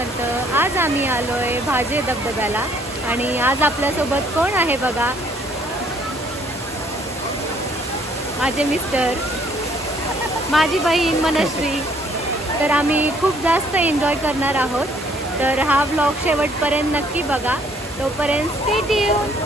समर्थ. आज आम्ही आलोय भाजे धबधब्याला आणि आज आपल्यासोबत कोण आहे बघा, माझे मिस्टर, माझी बहीण मनश्री. तर आम्ही खूप जास्त एन्जॉय करणार आहोत. तर हा व्लॉग शेवटपर्यंत नक्की बघा. तोपर्यंत स्टे ट्यून.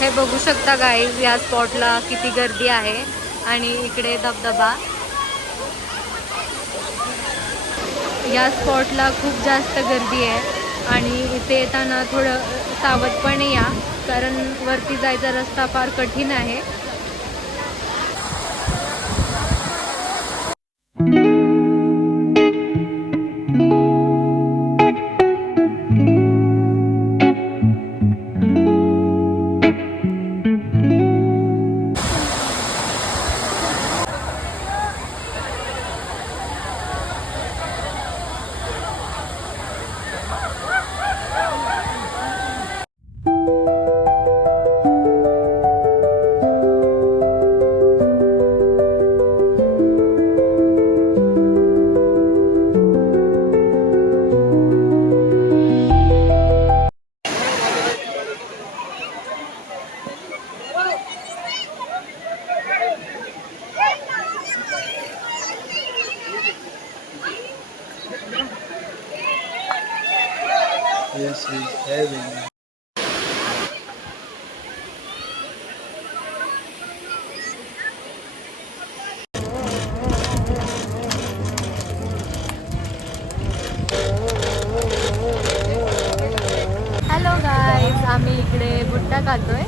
हे बघू शकता गाईज, या स्पॉटला किती गर्दी आहे आणि इकडे धबधबा. या स्पॉटला खूप जास्त गर्दी आहे आणि इथे येताना थोडं सावधपणे या, कारण वरती जायचा रस्ता फार कठीण आहे. This is heaven. Hello guys, आम्ही इकडे बुट्टा खातोय.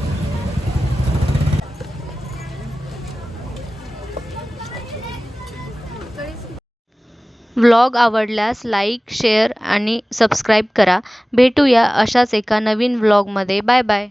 व्लॉग आवडल्यास लाईक, शेअर आणि सबस्क्राईब करा. भेटूया अशाच एका नवीन व्लॉगमध्ये. Bye bye.